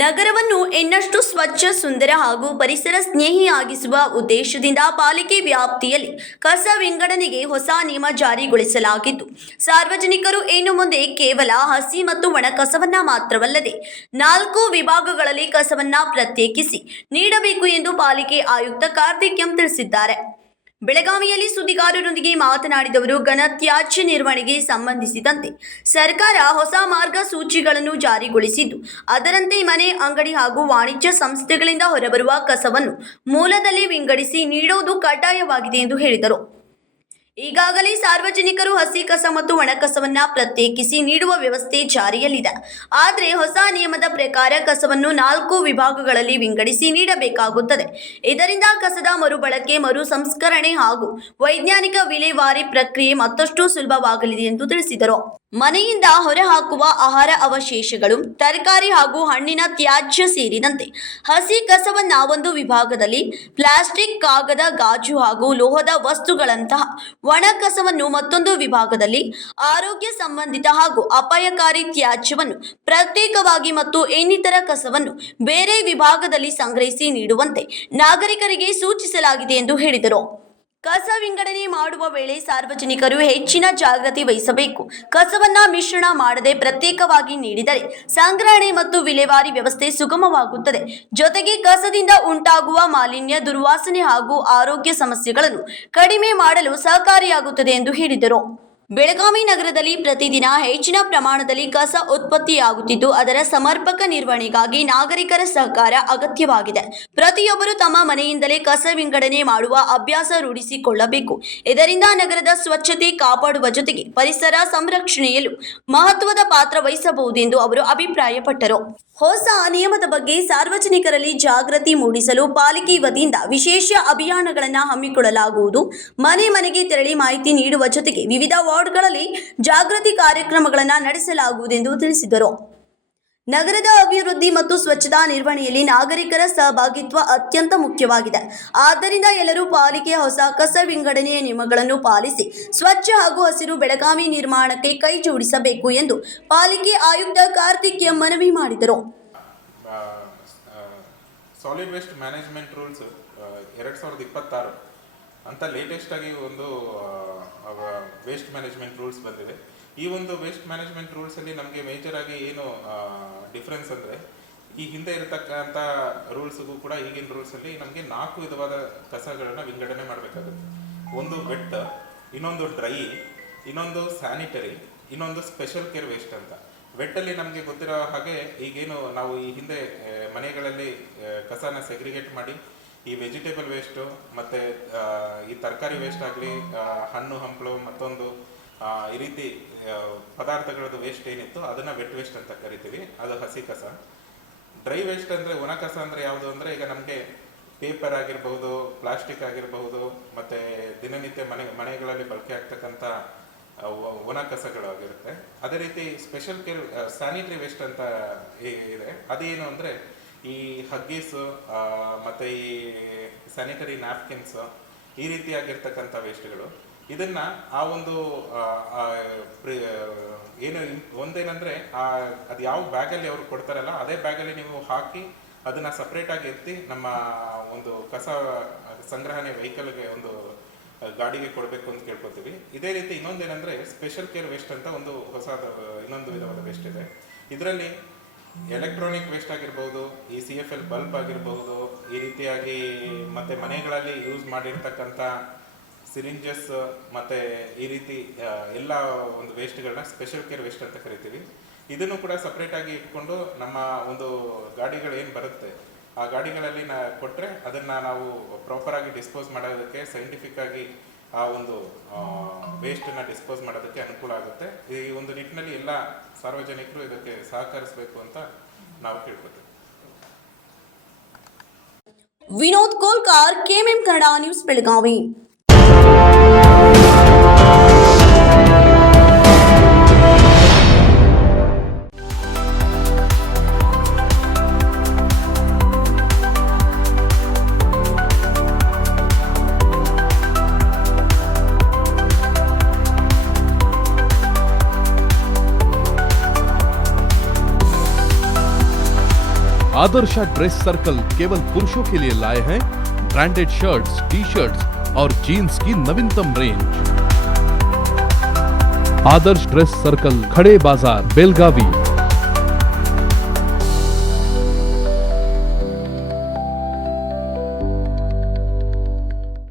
ನಗರವನ್ನು ಇನ್ನಷ್ಟು ಸ್ವಚ್ಛ, ಸುಂದರ ಹಾಗೂ ಪರಿಸರ ಸ್ನೇಹಿಯಾಗಿಸುವ ಉದ್ದೇಶದಿಂದ ಪಾಲಿಕೆ ವ್ಯಾಪ್ತಿಯಲ್ಲಿ ಕಸ ವಿಂಗಡಣೆಗೆ ಹೊಸ ನಿಯಮ ಜಾರಿಗೊಳಿಸಲಾಗಿದ್ದು, ಸಾರ್ವಜನಿಕರು ಇನ್ನು ಮುಂದೆ ಕೇವಲ ಹಸಿ ಮತ್ತು ಒಣ ಕಸವನ್ನ ಮಾತ್ರವಲ್ಲದೆ 4 ವಿಭಾಗಗಳಲ್ಲಿ ಕಸವನ್ನ ಪ್ರತ್ಯೇಕಿಸಿ ನೀಡಬೇಕು ಎಂದು ಪಾಲಿಕೆ ಆಯುಕ್ತ ಕಾರ್ತಿಕ್ ಎಂ ತಿಳಿಸಿದ್ದಾರೆ. ಬೆಳಗಾವಿಯಲ್ಲಿ ಸುದ್ದಿಗಾರರೊಂದಿಗೆ ಮಾತನಾಡಿದವರು, ಘನತ್ಯಾಜ್ಯ ನಿರ್ವಹಣೆಗೆ ಸಂಬಂಧಿಸಿದಂತೆ ಸರ್ಕಾರ ಹೊಸ ಮಾರ್ಗಸೂಚಿಗಳನ್ನು ಜಾರಿಗೊಳಿಸಿದ್ದು, ಅದರಂತೆ ಮನೆ, ಅಂಗಡಿ ಹಾಗೂ ವಾಣಿಜ್ಯ ಸಂಸ್ಥೆಗಳಿಂದ ಹೊರಬರುವ ಕಸವನ್ನು ಮೂಲದಲ್ಲಿ ವಿಂಗಡಿಸಿ ನೀಡುವುದು ಕಡ್ಡಾಯವಾಗಿದೆ ಎಂದು ಹೇಳಿದರು. ಈಗಾಗಲೇ ಸಾರ್ವಜನಿಕರು ಹಸಿ ಕಸ ಮತ್ತು ಒಣ ಕಸವನ್ನ ಪ್ರತ್ಯೇಕಿಸಿ ನೀಡುವ ವ್ಯವಸ್ಥೆ ಜಾರಿಯಲ್ಲಿದೆ. ಆದರೆ ಹೊಸ ನಿಯಮದ ಪ್ರಕಾರ ಕಸವನ್ನು 4 ವಿಭಾಗಗಳಲ್ಲಿ ವಿಂಗಡಿಸಿ ನೀಡಬೇಕಾಗುತ್ತದೆ. ಇದರಿಂದ ಕಸದ ಮರುಬಳಕೆ, ಮರು ಸಂಸ್ಕರಣೆ ಹಾಗೂ ವೈಜ್ಞಾನಿಕ ವಿಲೇವಾರಿ ಪ್ರಕ್ರಿಯೆ ಮತ್ತಷ್ಟು ಸುಲಭವಾಗಲಿದೆ ಎಂದು ತಿಳಿಸಿದರು. ಮನೆಯಿಂದ ಹೊರಹಾಕುವ ಆಹಾರ ಅವಶೇಷಗಳು, ತರಕಾರಿ ಹಾಗೂ ಹಣ್ಣಿನ ತ್ಯಾಜ್ಯ ಸೇರಿದಂತೆ ಹಸಿ ಕಸವನ್ನ ಒಂದು ವಿಭಾಗದಲ್ಲಿ, ಪ್ಲಾಸ್ಟಿಕ್, ಕಾಗದ, ಗಾಜು ಹಾಗೂ ಲೋಹದ ವಸ್ತುಗಳಂತಹ ಒಣ ಕಸವನ್ನು ಮತ್ತೊಂದು ವಿಭಾಗದಲ್ಲಿ, ಆರೋಗ್ಯ ಸಂಬಂಧಿತ ಹಾಗೂ ಅಪಾಯಕಾರಿ ತ್ಯಾಜ್ಯವನ್ನು ಪ್ರತ್ಯೇಕವಾಗಿ ಮತ್ತು ಇನ್ನಿತರ ಕಸವನ್ನು ಬೇರೆ ವಿಭಾಗದಲ್ಲಿ ಸಂಗ್ರಹಿಸಿ ನೀಡುವಂತೆ ನಾಗರಿಕರಿಗೆ ಸೂಚಿಸಲಾಗಿದೆ ಎಂದು ಹೇಳಿದರು. ಕಸ ವಿಂಗಡಣೆ ಮಾಡುವ ವೇಳೆ ಸಾರ್ವಜನಿಕರು ಹೆಚ್ಚಿನ ಜಾಗೃತಿ ವಹಿಸಬೇಕು. ಕಸವನ್ನ ಮಿಶ್ರಣ ಮಾಡದೆ ಪ್ರತ್ಯೇಕವಾಗಿ ನೀಡಿದರೆ ಸಂಗ್ರಹಣೆ ಮತ್ತು ವಿಲೇವಾರಿ ವ್ಯವಸ್ಥೆ ಸುಗಮವಾಗುತ್ತದೆ. ಜೊತೆಗೆ ಕಸದಿಂದ ಉಂಟಾಗುವ ಮಾಲಿನ್ಯ, ದುರ್ವಾಸನೆ ಹಾಗೂ ಆರೋಗ್ಯ ಸಮಸ್ಯೆಗಳನ್ನು ಕಡಿಮೆ ಮಾಡಲು ಸಹಕಾರಿಯಾಗುತ್ತದೆ ಎಂದು ಹೇಳಿದರು. ಬೆಳಗಾವಿ ನಗರದಲ್ಲಿ ಪ್ರತಿದಿನ ಹೆಚ್ಚಿನ ಪ್ರಮಾಣದಲ್ಲಿ ಕಸ ಉತ್ಪತ್ತಿಯಾಗುತ್ತಿದ್ದು, ಅದರ ಸಮರ್ಪಕ ನಿರ್ವಹಣೆಗಾಗಿ ನಾಗರಿಕರ ಸಹಕಾರ ಅಗತ್ಯವಾಗಿದೆ. ಪ್ರತಿಯೊಬ್ಬರು ತಮ್ಮ ಮನೆಯಿಂದಲೇ ಕಸ ವಿಂಗಡಣೆ ಮಾಡುವ ಅಭ್ಯಾಸ ರೂಢಿಸಿಕೊಳ್ಳಬೇಕು. ಇದರಿಂದ ನಗರದ ಸ್ವಚ್ಛತೆ ಕಾಪಾಡುವ ಜೊತೆಗೆ ಪರಿಸರ ಸಂರಕ್ಷಣೆಯಲ್ಲೂ ಮಹತ್ವದ ಪಾತ್ರ ವಹಿಸಬಹುದು ಎಂದು ಅವರು ಅಭಿಪ್ರಾಯಪಟ್ಟರು. ಹೊಸ ನಿಯಮದ ಬಗ್ಗೆ ಸಾರ್ವಜನಿಕರಲ್ಲಿ ಜಾಗೃತಿ ಮೂಡಿಸಲು ಪಾಲಿಕೆ ವತಿಯಿಂದ ವಿಶೇಷ ಅಭಿಯಾನಗಳನ್ನು ಹಮ್ಮಿಕೊಳ್ಳಲಾಗುವುದು. ಮನೆ ಮನೆಗೆ ತೆರಳಿ ಮಾಹಿತಿ ನೀಡುವ ಜೊತೆಗೆ ವಿವಿಧ ವಾರ್ಡ್ಗಳಲ್ಲಿ ಜಾಗೃತಿ ಕಾರ್ಯಕ್ರಮಗಳನ್ನು ನಡೆಸಲಾಗುವುದು ಎಂದು ತಿಳಿಸಿದರು. ನಗರದ ಅಭಿವೃದ್ಧಿ ಮತ್ತು ಸ್ವಚ್ಛತಾ ನಿರ್ವಹಣೆಯಲ್ಲಿ ನಾಗರಿಕರ ಸಹಭಾಗಿತ್ವ ಅತ್ಯಂತ ಮುಖ್ಯವಾಗಿದೆ. ಆದ್ದರಿಂದ ಎಲ್ಲರೂ ಪಾಲಿಕೆಯ ಹೊಸ ಕಸ ವಿಂಗಡಣೆಯ ನಿಯಮಗಳನ್ನು ಪಾಲಿಸಿ ಸ್ವಚ್ಛ ಹಾಗೂ ಹಸಿರು ಬೆಳಗಾವಿ ನಿರ್ಮಾಣಕ್ಕೆ ಕೈ ಜೋಡಿಸಬೇಕು ಎಂದು ಪಾಲಿಕೆ ಆಯುಕ್ತ ಕಾರ್ತಿಕ್ ಎಂ ಮನವಿ ಮಾಡಿದರು. ಸಾಲಿಡ್ ವೇಸ್ಟ್ ಮ್ಯಾನೇಜ್ಮೆಂಟ್ ರೂಲ್ಸ್ 2026 ಅಂತ ಲೇಟೆಸ್ಟ್ ಆಗಿ ಒಂದು ವೇಸ್ಟ್ ಮ್ಯಾನೇಜ್ಮೆಂಟ್ ರೂಲ್ಸ್ ಬಂದಿದೆ. ಈ ಒಂದು ವೇಸ್ಟ್ ಮ್ಯಾನೇಜ್ಮೆಂಟ್ ರೂಲ್ಸಲ್ಲಿ ನಮಗೆ ಮೇಜರ್ ಆಗಿ ಏನು ಡಿಫ್ರೆನ್ಸ್ ಅಂದರೆ, ಈ ಹಿಂದೆ ಇರತಕ್ಕಂಥ ರೂಲ್ಸ್ಗೂ ಕೂಡ ಈಗಿನ ರೂಲ್ಸಲ್ಲಿ ನಮಗೆ 4 ವಿಧವಾದ ಕಸಗಳನ್ನು ವಿಂಗಡಣೆ ಮಾಡಬೇಕಾಗುತ್ತೆ. ಒಂದು ವೆಟ್, ಇನ್ನೊಂದು ಡ್ರೈ, ಇನ್ನೊಂದು ಸ್ಯಾನಿಟರಿ, ಇನ್ನೊಂದು ಸ್ಪೆಷಲ್ ಕೇರ್ ವೇಸ್ಟ್ ಅಂತ. ವೆಟ್ಟಲ್ಲಿ ನಮಗೆ ಗೊತ್ತಿರೋ ಹಾಗೆ ಈಗೇನು ನಾವು ಈ ಹಿಂದೆ ಮನೆಗಳಲ್ಲಿ ಕಸನ ಸೆಗ್ರಿಗೇಟ್ ಮಾಡಿ ಈ ವೆಜಿಟೇಬಲ್ ವೇಸ್ಟು ಮತ್ತು ಈ ತರಕಾರಿ ವೇಸ್ಟ್ ಆಗಲಿ, ಹಣ್ಣು ಹಂಪಲು, ಮತ್ತೊಂದು ಈ ರೀತಿ ಪದಾರ್ಥಗಳದ್ದು ವೇಸ್ಟ್ ಏನಿತ್ತು ಅದನ್ನು ವೆಟ್ ವೇಸ್ಟ್ ಅಂತ ಕರಿತೀವಿ, ಅದು ಹಸಿ ಕಸ. ಡ್ರೈ ವೇಸ್ಟ್ ಅಂದರೆ ಒಣ ಕಸ ಅಂದರೆ ಯಾವುದು ಅಂದರೆ, ಈಗ ನಮಗೆ ಪೇಪರ್ ಆಗಿರ್ಬೋದು, ಪ್ಲಾಸ್ಟಿಕ್ ಆಗಿರಬಹುದು, ಮತ್ತು ದಿನನಿತ್ಯ ಮನೆಗಳಲ್ಲಿ ಬಳಕೆ ಆಗ್ತಕ್ಕಂಥ ಒಣ ಕಸಗಳಾಗಿರುತ್ತೆ. ಅದೇ ರೀತಿ ಸ್ಪೆಷಲ್ ಕೇರ್ ಸ್ಯಾನಿಟರಿ ವೇಸ್ಟ್ ಅಂತ ಇದೆ. ಅದೇನು ಅಂದರೆ ಈ ಹಗ್ಗೀಸು ಮತ್ತು ಈ ಸ್ಯಾನಿಟರಿ ನ್ಯಾಪ್ಕಿನ್ಸು, ಈ ರೀತಿಯಾಗಿರ್ತಕ್ಕಂಥ ವೇಸ್ಟ್ಗಳು. ಇದನ್ನು ಆ ಒಂದು ಏನು ಒಂದೇನೆಂದರೆ, ಅದು ಯಾವ ಬ್ಯಾಗಲ್ಲಿ ಅವರು ಕೊಡ್ತಾರಲ್ಲ ಅದೇ ಬ್ಯಾಗಲ್ಲಿ ನೀವು ಹಾಕಿ ಅದನ್ನು ಸಪ್ರೇಟಾಗಿ ಎತ್ತಿ ನಮ್ಮ ಒಂದು ಕಸ ಸಂಗ್ರಹಣೆ ವೆಹಿಕಲ್ಗೆ ಒಂದು ಗಾಡಿಗೆ ಕೊಡಬೇಕು ಅಂತ ಕೇಳ್ಕೊತೀವಿ. ಇದೇ ರೀತಿ ಇನ್ನೊಂದೇನೆಂದರೆ ಸ್ಪೆಷಲ್ ಕೇರ್ ವೇಸ್ಟ್ ಅಂತ ಒಂದು ಹೊಸದ ಇನ್ನೊಂದು ವಿಧವಾದ ವೇಸ್ಟ್ ಇದೆ. ಇದರಲ್ಲಿ ಎಲೆಕ್ಟ್ರಾನಿಕ್ ವೇಸ್ಟ್ ಆಗಿರ್ಬೋದು, ಈ CFL ಬಲ್ಬ್ ಆಗಿರಬಹುದು, ಈ ರೀತಿಯಾಗಿ ಮತ್ತು ಮನೆಗಳಲ್ಲಿ ಯೂಸ್ ಮಾಡಿರ್ತಕ್ಕಂಥ ಸಿರಿಂಜಸ್ ಮತ್ತು ಈ ರೀತಿ ಎಲ್ಲ ಒಂದು ವೇಸ್ಟ್ಗಳನ್ನ ಸ್ಪೆಷಲ್ ಕೇರ್ ವೇಸ್ಟ್ ಅಂತ ಕರಿತೀವಿ. ಇದನ್ನು ಕೂಡ ಸಪ್ರೇಟಾಗಿ ಇಟ್ಕೊಂಡು ನಮ್ಮ ಒಂದು ಗಾಡಿಗಳು ಏನು ಬರುತ್ತೆ ಆ ಗಾಡಿಗಳಲ್ಲಿ ಕೊಟ್ಟರೆ ಅದನ್ನು ನಾವು ಪ್ರಾಪರಾಗಿ ಡಿಸ್ಪೋಸ್ ಮಾಡೋದಕ್ಕೆ, ಸೈಂಟಿಫಿಕ್ ಆಗಿ ಆ ಒಂದು ವೇಸ್ಟನ್ನು ಡಿಸ್ಪೋಸ್ ಮಾಡೋದಕ್ಕೆ ಅನುಕೂಲ ಆಗುತ್ತೆ. ಈ ಒಂದು ನಿಟ್ಟಿನಲ್ಲಿ ಎಲ್ಲ ಸಾರ್ವಜನಿಕರು ಇದಕ್ಕೆ ಸಹಕರಿಸಬೇಕು ಅಂತ ನಾವು ಕೇಳ್ಕೊತೀವಿ. Vinod Kolkar, KMM Kannada news, Belagavi. Adarsha dress circle केवल पुरुषों के लिए लाए हैं ब्रांडेड शर्ट्स, टी-शर्ट्स और जीन्स की नवीनतम रेंज। आदर्श ड्रेस सर्कल, खड़े बाजार, बेलगावी।